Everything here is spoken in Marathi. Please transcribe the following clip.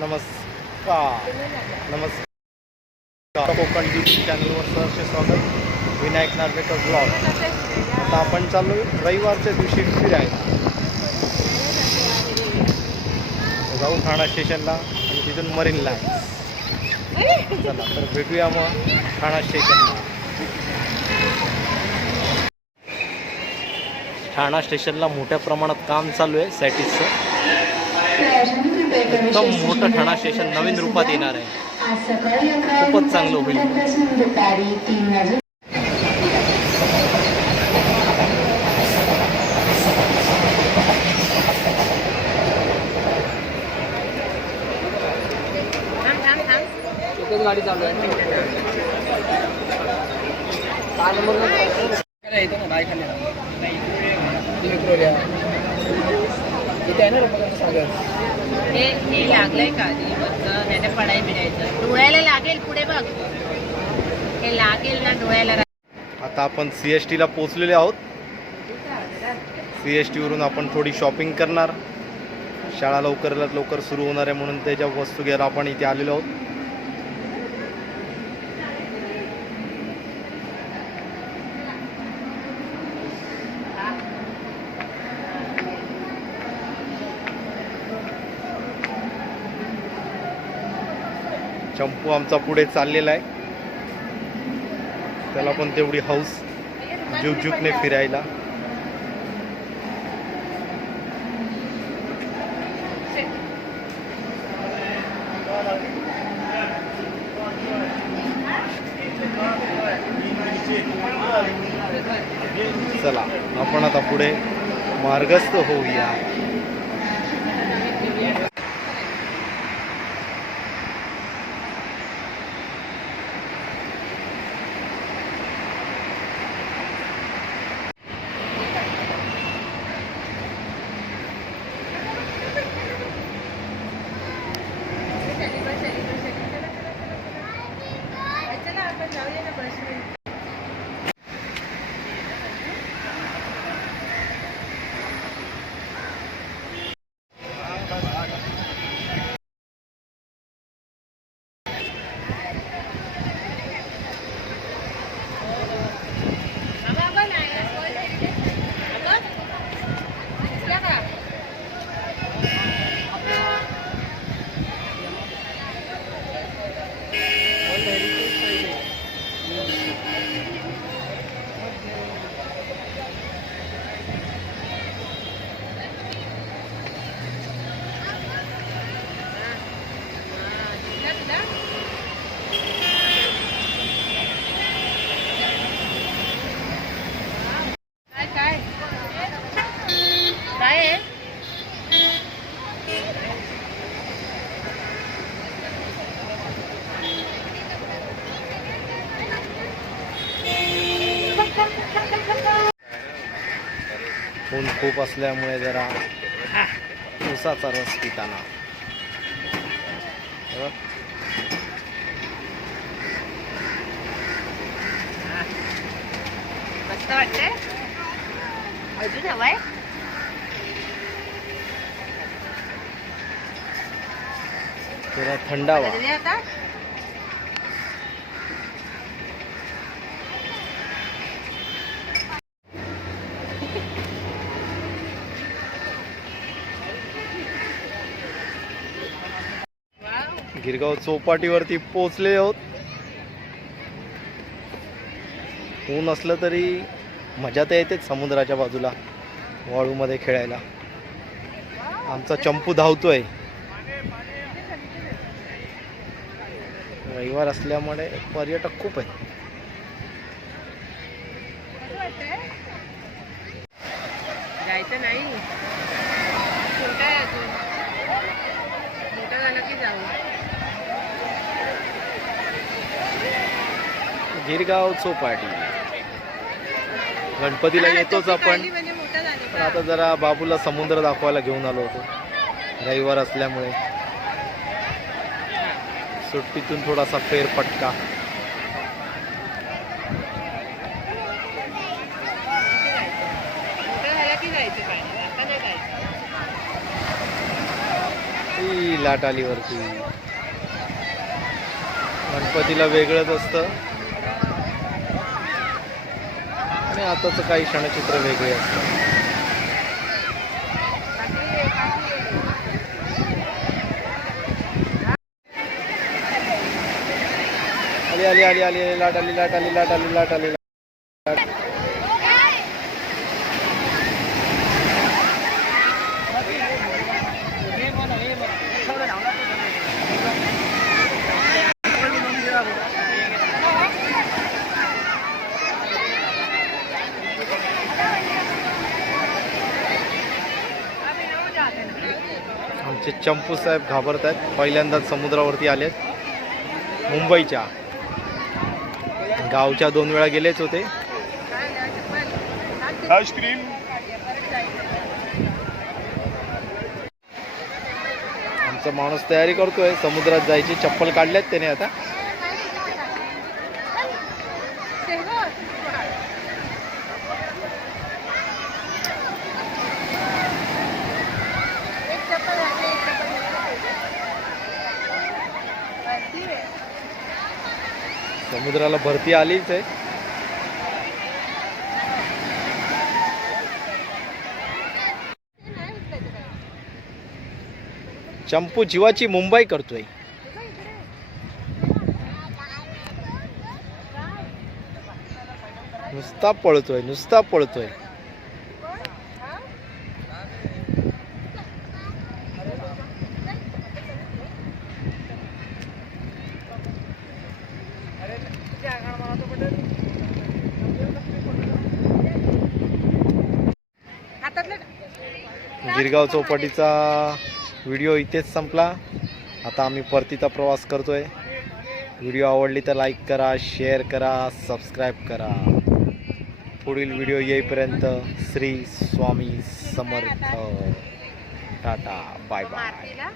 नमस्कार. नमस्कार. कोकण ड्युटी चॅनलवर सहर्ष स्वागत. विनायक नार्वेकर ब्लॉग. आता आपण चालू रविवारच्या दिवशी फिरायला. जाऊ ठाणा स्टेशनला आणि तिथून मरीनला चला तर भेटूया मग ठाणा स्टेशनला. ठाणा स्टेशनला मोठ्या प्रमाणात काम चालू आहे सॅटिसचं एकदम मोठं ठाणा स्टेशन नवीन रूपात येणार आहे. खूपच चांगलं होईल. दुपारी तीन वाजून एकच गाडी चालू आहे इथे आहे ना रमकांत सागर हे हे लागलंय का आधी? वरचं त्याने पडाय मिळायचं डोळ्याला लागेल पुढे बघ. हे लागेल ना डोळ्याला आता आपण सी एस टीला पोचलेले आहोत. सी एस टीवरून आपण थोडी शॉपिंग करणार. शाळा लवकरात लवकर सुरू होणार आहे म्हणून त्याच्या वस्तू घ्यायला आपण इथे आलेलो आहोत. चंपू आमचा पुढे चाललेला आहे. त्याला पण तेवढी हौस जुकजुकने फिरायला. चला आपण आता पुढे मार्गस्थ होऊया. काय काय काय आहे ऊन खूप असल्यामुळे जरा उसाचा रस पिताना. मस्त वाटतंय. अजून हवाय? जरा थंडावा. आता? वाव. गिरगाव चौपाटीवरती पोचले आहोत. ऊन असलं तरी मजा तर येतेच समुद्राच्या बाजूला वाळूमध्ये खेळायला. आमचा चंपू धावतोय. रविवार असल्यामुळे पर्यटक खूप आहे जायचं नाही. छोटा आहे अजून? मोठा झाला की जाऊ? गिरगाव चौपाटी. गणपतीला येतोच आपण. म्हणजे पण आता जरा बाबूला समुद्र दाखवायला घेऊन आलो होतो. रविवार असल्यामुळे. सुट्टीतून थोडासा फेरफटका. मोठा झाला की जायचं पाण्यात आता नाही जायचं. ई, आली लाट आली वरती गणपतीला वेगळंच असतं. आणि आताचं काही क्षणचित्र वेगळे असतं आली आली आली आली आली, लाट आली लाट आली लाट आली लाट आली लाट. आमचे चंपू साहेब घाबरत आहेत पहिल्यांदाच समुद्रावरती आलेत. मुंबईच्या. गावच्या दोन वेळा गेलेच होते. आईस्क्रीम. आमचा माणूस तयारी करतोय. समुद्रात जायची चप्पल काढल्यात त्याने आता. समुद्राला भरती आलीच आहे. चंपू जीवाची मुंबई करतोय. नुसता पळतोय नुसता पळतोय. गिरगाव चौपाटीचा व्हिडिओ इथेच संपला. आता आम्ही परतीचा प्रवास करतोय. व्हिडिओ आवडली तर लाईक करा शेअर करा सबस्क्राईब करा. पुढील व्हिडिओ येईपर्यंत Shri Swami Samarth. Tata bye bye